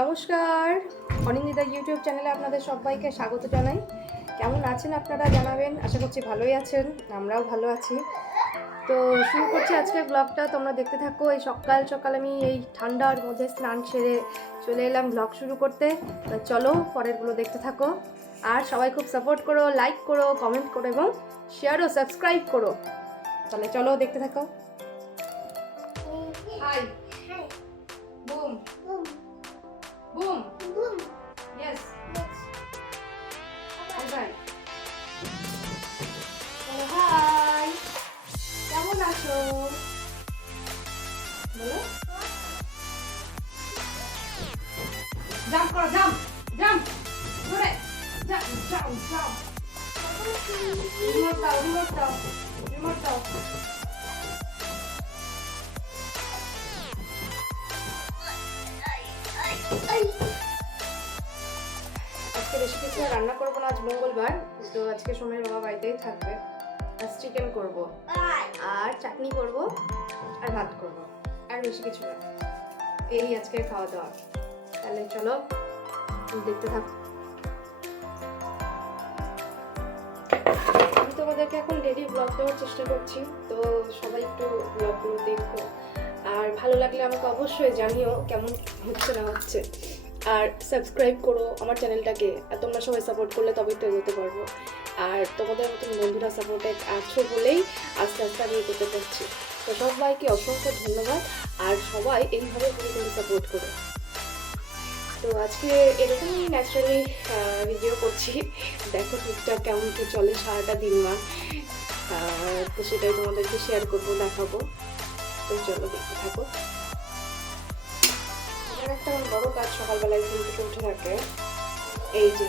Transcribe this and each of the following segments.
নমস্কার। অনিন্দিতা ইউটিউব চ্যানেলে আপনাদের সবাইকে স্বাগত জানাই। কেমন আছেন আপনারা জানাবেন? আশা করছি ভালোই আছেন, আমরাও ভালো আছি। তো শুরু করছি আজকের ব্লগটা, তোমরা দেখতে থাকো, এই সকাল সকাল আমি এই ঠান্ডার মধ্যে স্নান সেরে চলে এলাম ব্লগ শুরু করতে। চলো, পরেরগুলো দেখতে থাকো। আর সবাই খুব সাপোর্ট করো লাইক করো কমেন্ট করো এবং শেয়ার ও সাবস্ক্রাইব করো। তাহলে চলো দেখতে থাকো। জাম্প করো জাম্প জাম্প জোরে জাম্প জাম্প জাম্প রিমোট দাও রিমোট দাও রিমোট আজকে বেশি কিছু রান্না করব না, আজ মঙ্গলবার, তো আজকে সময়ের বাবা বাড়িতেই থাকবে। আজ চিকেন করব, আর চাটনি করব, আর ভাত করব, আর বেশি কিছু না। এই আজকে খাওয়া দাওয়া। তাহলে চলো, দেখতে থাক। আমি তোমাদেরকে এখন ডেলি ব্লগ দেওয়ার চেষ্টা করছি, তো সবাই একটু ব্লগগুলো দেখো। আর ভালো লাগলে আমাকে অবশ্যই জানিও কেমন হচ্ছে না হচ্ছে। আর সাবস্ক্রাইব করো আমার চ্যানেলটাকে আর তোমরা সবাই সাপোর্ট করলে তবেই তো এগোতে পারব। আর তোমাদের মতন বন্ধুরা সাপোর্টে আছো বলেই আস্তে আস্তে আমি এগোতে পারছি। তো সবাইকে অসংখ্য ধন্যবাদ, আর সবাই এইভাবে করে সাপোর্ট করো। তো আজকে এরকমই ন্যাচারালি ভিডিও করছি। দেখো টুকটাক কেমন কি চলে সারাটা দিন মা তো সেটাই তোমাদেরকে শেয়ার করব, দেখাবো। তো চলো দেখতে থাকো। একটা বড় কাজ সকালবেলায় ঘুম থেকে উঠে থাকে। এই যে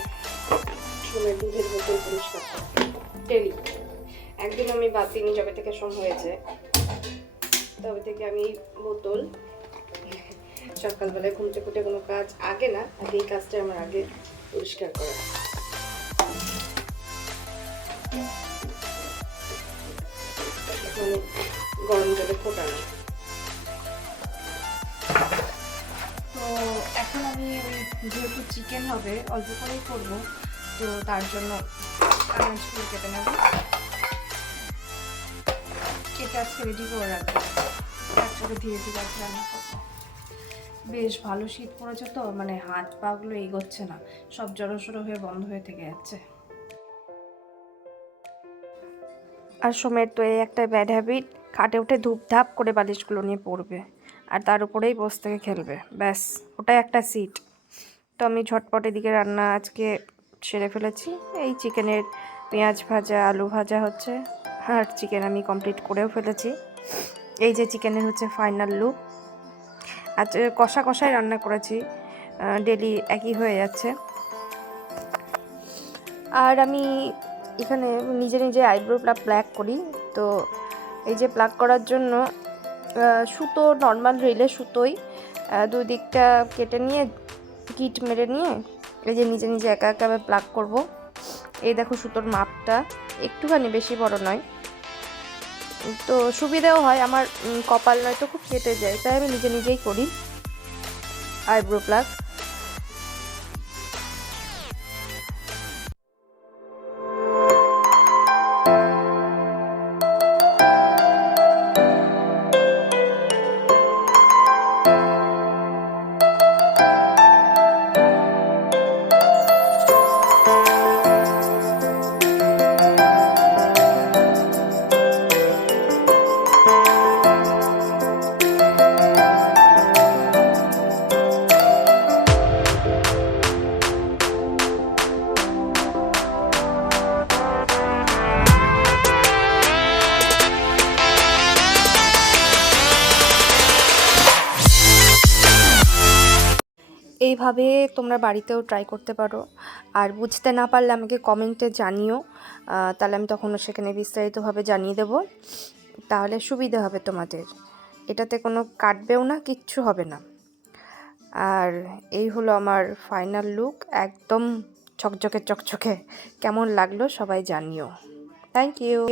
সোমের দুধের বোতল পরিষ্কার করা। ডেলি একদিন আমি বাদ দিইনি, যবে থেকে সোম হয়েছে। তবে থেকে আমি বোতল সকালবেলায় ঘুম থেকে কোনো কাজ আগে না আগে এই কাজটা আমার আগে পরিষ্কার করা। গরম জলে ফোটানো তো এখন আমি ওই যেহেতু চিকেন হবে, অল্প করেই করব, তো তার জন্য আনাজগুলো কেটে নেব। কেটে আজকে রেডি করে রাখব। তারপরে ধীরে ধীরে আজকে রান্না করব বেশ ভালো শীত পড়েছে তো মানে হাত পাগুলো এগোচ্ছে না, সব জড়সড়ো হয়ে বন্ধ হয়ে থেকে যাচ্ছে। আর সোমের তো এই একটা ব্যাড হ্যাবিট খাটে উঠে ধূপধাপ করে বালিশগুলো নিয়ে পড়বে, আর তার উপরেই বস থেকে খেলবে, ব্যাস, ওটাই একটা সিট তো আমি ঝটপট এদিকে রান্না আজকে সেরে ফেলেছি, এই চিকেনের পেঁয়াজ ভাজা, আলু ভাজা হচ্ছে, আর চিকেন আমি কমপ্লিট করেও ফেলেছি। এই যে চিকেনের হচ্ছে ফাইনাল লুক আজ কষা কষাই রান্না করেছি। ডেলি একই হয়ে যাচ্ছে। আর আমি এখানে নিজে নিজে আইব্রো প্লাক ব্ল্যাক করি। তো এই যে প্লাক করার জন্য সুতো, নর্মাল রেলে সুতোই দুই দিকটা কেটে নিয়ে কিট মেরে নিয়ে, এই যে নিজে নিজে একা একা প্লাক করব। এই দেখো সুতোর মাপটা, একটুখানি বেশি বড় নয়। তো সুবিধাও হয়, আমার কপাল নয়তো খুব কেটে যায়, তাই আমি নিজে নিজেই করি। আইব্রো প্লাক এইভাবে তোমরা বাড়িতেও ট্রাই করতে পারো। আর বুঝতে না পারলে আমাকে কমেন্টে জানিও। তাহলে আমি তখন সেখানে বিস্তারিতভাবে জানিয়ে দেবো। তাহলে সুবিধে হবে তোমাদের। এটাতে কোনো কাটবেও না, কিচ্ছু হবে না। আর এই হলো আমার ফাইনাল লুক একদম চকচকে চকচকে। কেমন লাগল সবাই জানিও। Thank you